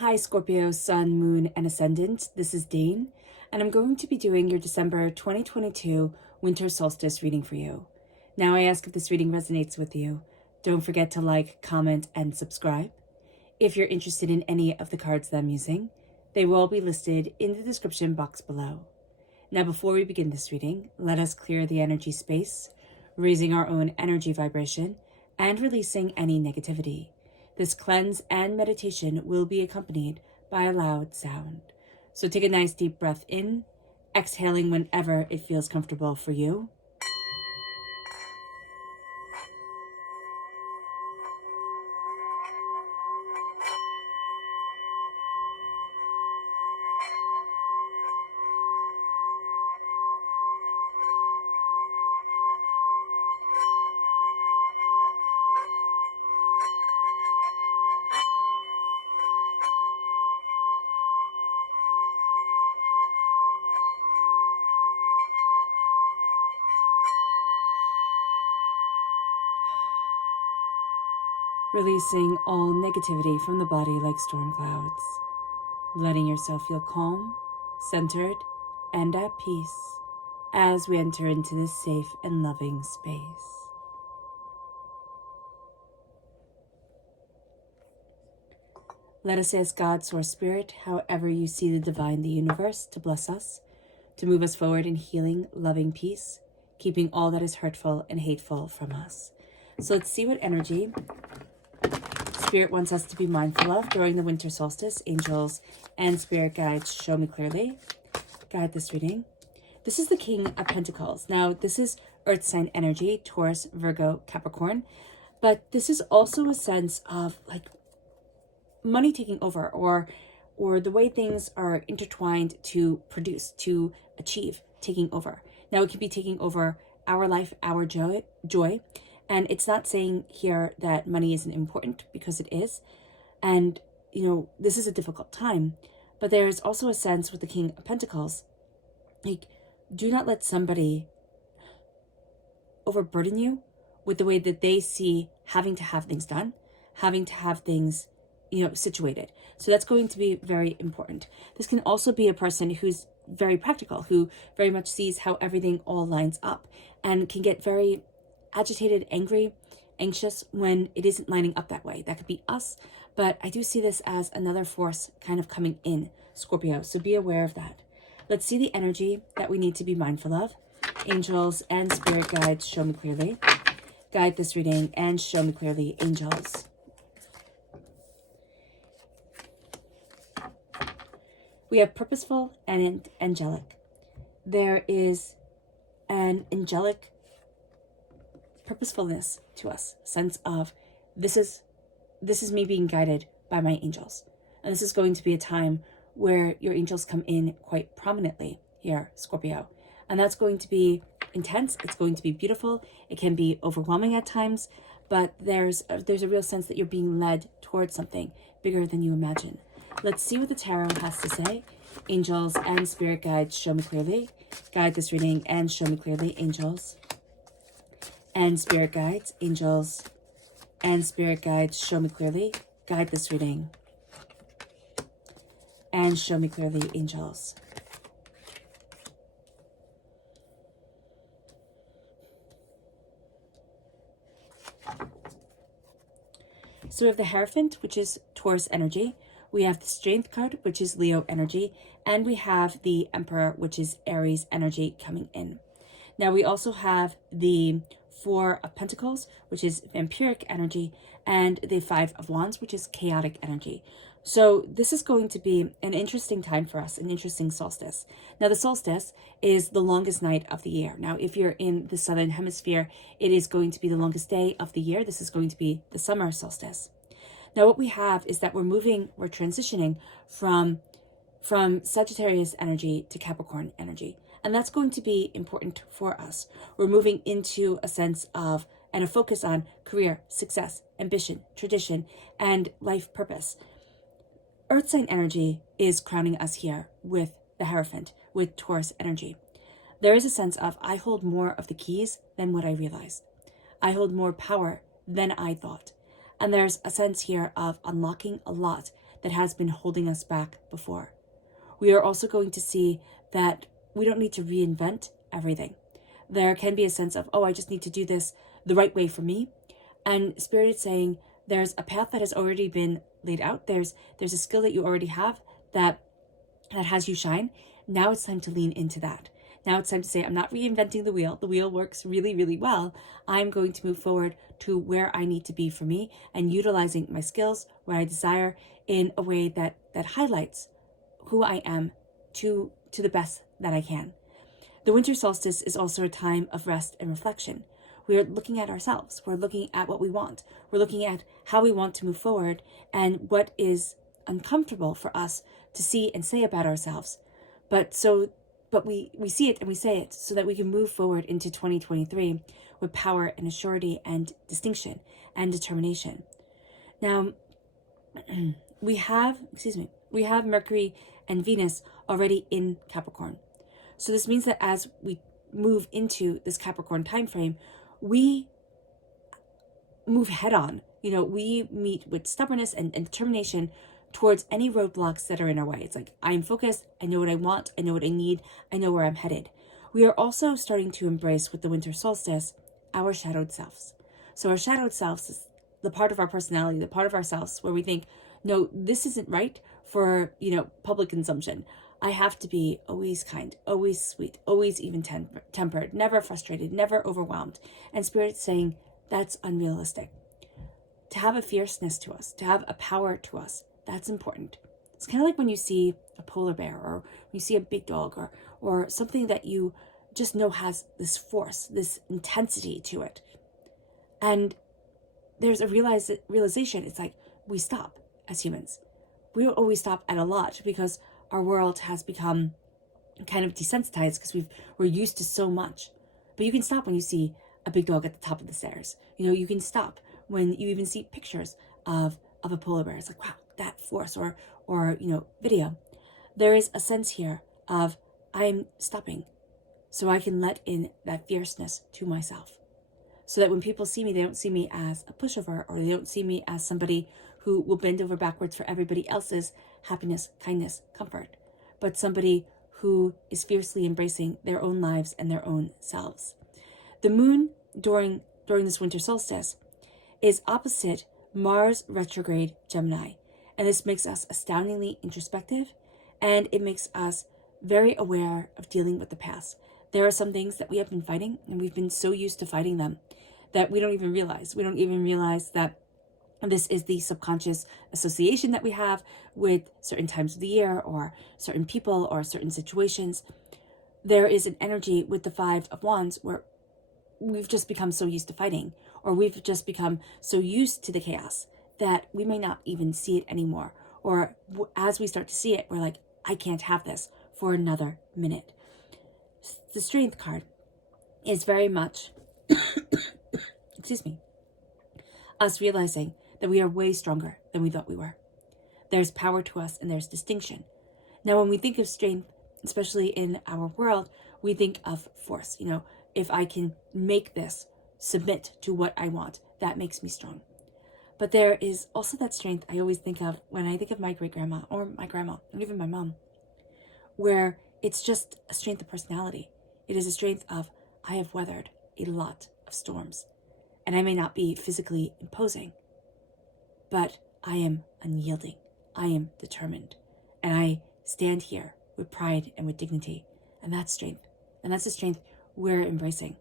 Hi Scorpio, Sun, Moon, and Ascendant. This is Dane, and I'm going to be doing your December 2022 Winter Solstice reading for you. Now I ask if this reading resonates with you. Don't forget to like, comment, and subscribe. If you're interested in any of the cards that I'm using, they will all be listed in the description box below. Now before we begin this reading, let us clear the energy space, raising our own energy vibration, and releasing any negativity. This cleanse and meditation will be accompanied by a loud sound. So take a nice deep breath in, exhaling whenever it feels comfortable for you. Releasing all negativity from the body like storm clouds. Letting yourself feel calm, centered, and at peace as we enter into this safe and loving space. Let us ask God, Source Spirit, however you see the divine, the universe, to bless us, to move us forward in healing, loving peace, keeping all that is hurtful and hateful from us. So let's see what energy Spirit wants us to be mindful of during the winter solstice. Angels and spirit guides, show me clearly. Guide this reading. This is the King of Pentacles. Now, this is Earth sign energy, Taurus, Virgo, Capricorn. But this is also a sense of like money taking over, or the way things are intertwined to produce, to achieve, taking over. Now, it can be taking over our life, our joy. And it's not saying here that money isn't important, because it is. And, you know, this is a difficult time. But there's also a sense with the King of Pentacles, like, do not let somebody overburden you with the way that they see having to have things done, having to have things, you know, situated. So that's going to be very important. This can also be a person who's very practical, who very much sees how everything all lines up, and can get very agitated, angry, anxious when it isn't lining up that way. That could be us, but I do see this as another force kind of coming in, Scorpio, so be aware of that. Let's see the energy that we need to be mindful of. Angels and spirit guides, show me clearly. Guide this reading and show me clearly, angels. We have purposeful and angelic. There is an angelic purposefulness to us, sense of this is me being guided by my angels. And this is going to be a time where your angels come in quite prominently here, Scorpio. And that's going to be intense. It's going to be beautiful. It can be overwhelming at times, but there's a real sense that you're being led towards something bigger than you imagine. Let's see what the tarot has to say. Angels and spirit guides, show me clearly. Guide this reading and show me clearly, angels and spirit guides. Angels and spirit guides, show me clearly. Guide this reading and show me clearly, angels. So we have the Hierophant, which is Taurus energy. We have the Strength card, which is Leo energy. And we have the Emperor, which is Aries energy coming in. Now we also have the Four of Pentacles, which is vampiric energy, and the Five of Wands, which is chaotic energy. So this is going to be an interesting time for us, an interesting solstice. Now the solstice is the longest night of the year. Now if you're in the southern hemisphere, it is going to be the longest day of the year. This is going to be the summer solstice. Now what we have is that we're transitioning from Sagittarius energy to Capricorn energy. And that's going to be important for us. We're moving into a sense of and a focus on career, success, ambition, tradition, and life purpose. Earth sign energy is crowning us here with the Hierophant, with Taurus energy. There is a sense of I hold more of the keys than what I realized. I hold more power than I thought. And there's a sense here of unlocking a lot that has been holding us back before. We are also going to see that we don't need to reinvent everything. There can be a sense of, oh, I just need to do this the right way for me. And Spirit is saying there's a path that has already been laid out. There's a skill that you already have that has you shine. Now it's time to lean into that. Now it's time to say, I'm not reinventing the wheel. The wheel works really, really well. I'm going to move forward to where I need to be for me and utilizing my skills, what I desire, in a way that highlights who I am to the best that I can. The winter solstice is also a time of rest and reflection. We are looking at ourselves. We're looking at what we want. We're looking at how we want to move forward and what is uncomfortable for us to see and say about ourselves. But we see it and we say it so that we can move forward into 2023 with power and assurity and distinction and determination. Now, we have Mercury and Venus already in Capricorn. So this means that as we move into this Capricorn time frame, we move head on. We meet with stubbornness and determination towards any roadblocks that are in our way. It's like, I'm focused, I know what I want, I know what I need, I know where I'm headed. We are also starting to embrace with the winter solstice our shadowed selves. So our shadowed selves is the part of our personality, the part of ourselves where we think, no, this isn't right for, public consumption. I have to be always kind, always sweet, always even tempered, never frustrated, never overwhelmed. And Spirit's saying that's unrealistic. To have a fierceness to us, to have a power to us, that's important. It's kind of like when you see a polar bear or when you see a big dog or something that you just know has this force, this intensity to it. And there's a realization. It's like we stop as humans. We don't always stop at a lot because our world has become kind of desensitized because we're used to so much. But you can stop when you see a big dog at the top of the stairs. You can stop when you even see pictures of a polar bear. It's like, wow, that force or video. There is a sense here of I'm stopping so I can let in that fierceness to myself. So that when people see me, they don't see me as a pushover, or they don't see me as somebody who will bend over backwards for everybody else's happiness, kindness, comfort, but somebody who is fiercely embracing their own lives and their own selves. The moon during this winter solstice is opposite Mars retrograde Gemini, and this makes us astoundingly introspective, and it makes us very aware of dealing with the past. There are some things that we have been fighting, and we've been so used to fighting them that we don't even realize. We don't even realize that this is the subconscious association that we have with certain times of the year or certain people or certain situations. There is an energy with the Five of Wands where we've just become so used to fighting, or we've just become so used to the chaos that we may not even see it anymore. Or as we start to see it, we're like, I can't have this for another minute. The Strength card is very much, us realizing that we are way stronger than we thought we were. There's power to us and there's distinction. Now, when we think of strength, especially in our world, we think of force. If I can make this submit to what I want, that makes me strong. But there is also that strength I always think of when I think of my great-grandma or my grandma or even my mom, where it's just a strength of personality. It is a strength of, I have weathered a lot of storms, and I may not be physically imposing, but I am unyielding. I am determined, and I stand here with pride and with dignity, and that's strength. And that's the strength we're embracing.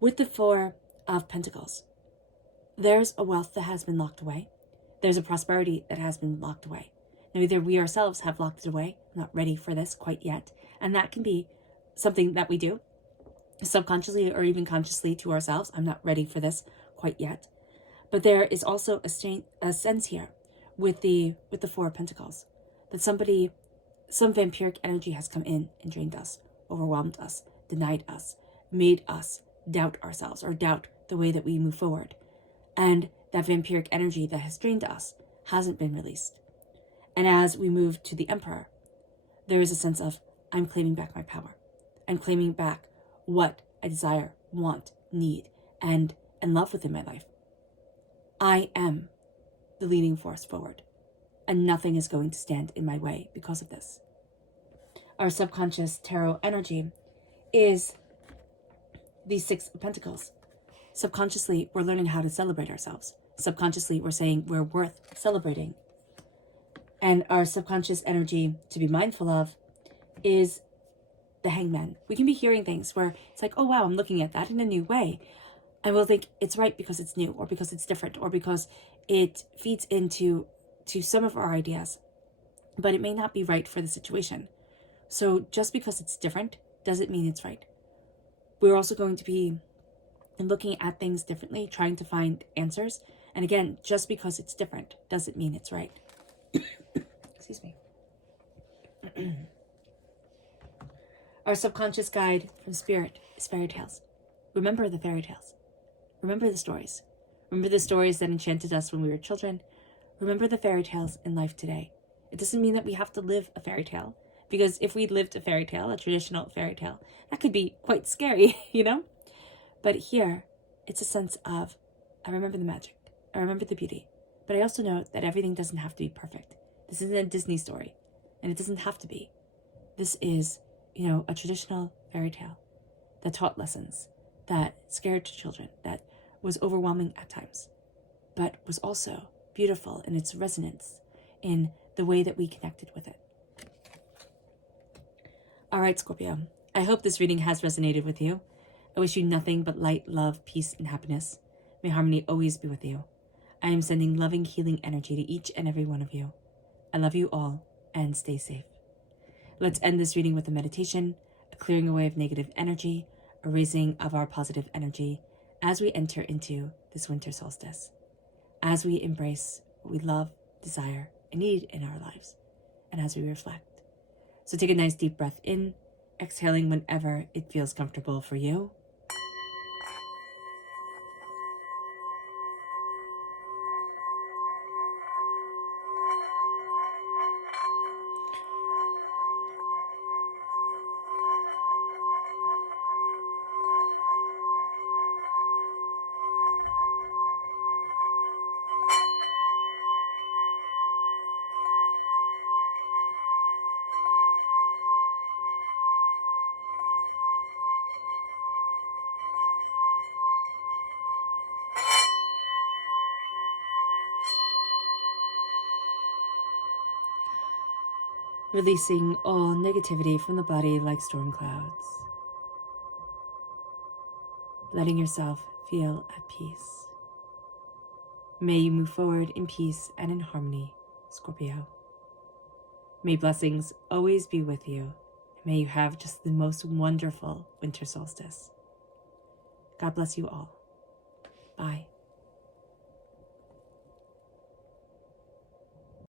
With the Four of Pentacles, there's a wealth that has been locked away. There's a prosperity that has been locked away. Now, either we ourselves have locked it away, not ready for this quite yet, and that can be something that we do subconsciously or even consciously to ourselves. I'm not ready for this quite yet. But there is also a sense here with the Four of Pentacles that some vampiric energy has come in and drained us, overwhelmed us, denied us, made us doubt ourselves or doubt the way that we move forward. And that vampiric energy that has drained us hasn't been released. And as we move to the Emperor, there is a sense of, I'm claiming back my power. I'm claiming back what I desire, want, need, and love within my life. I am the leading force forward. and nothing is going to stand in my way because of this. Our subconscious tarot energy is the Six of Pentacles. Subconsciously, we're learning how to celebrate ourselves. Subconsciously, we're saying we're worth celebrating. And our subconscious energy to be mindful of is the Hangman. We can be hearing things where it's like, oh wow, I'm looking at that in a new way. And we'll think it's right because it's new, or because it's different, or because it feeds into some of our ideas. But it may not be right for the situation. So just because it's different doesn't mean it's right. We're also going to be looking at things differently, trying to find answers. And again, just because it's different doesn't mean it's right. Excuse me. Our subconscious guide from Spirit is fairy tales. Remember the fairy tales. Remember the stories. Remember the stories that enchanted us when we were children. Remember the fairy tales in life today. It doesn't mean that we have to live a fairy tale, because if we lived a fairy tale, a traditional fairy tale, that could be quite scary, you know? But here, it's a sense of, I remember the magic. I remember the beauty. But I also know that everything doesn't have to be perfect. This isn't a Disney story, and it doesn't have to be. This is, a traditional fairy tale that taught lessons, that scared children, that was overwhelming at times, but was also beautiful in its resonance, in the way that we connected with it. All right, Scorpio, I hope this reading has resonated with you. I wish you nothing but light, love, peace, and happiness. May harmony always be with you. I am sending loving, healing energy to each and every one of you. I love you all, and stay safe. Let's end this reading with a meditation, a clearing away of negative energy, a raising of our positive energy as we enter into this winter solstice, as we embrace what we love, desire, and need in our lives, and as we reflect. So take a nice deep breath in, exhaling whenever it feels comfortable for you. Releasing all negativity from the body like storm clouds. Letting yourself feel at peace. May you move forward in peace and in harmony, Scorpio. May blessings always be with you. May you have just the most wonderful winter solstice. God bless you all. Bye.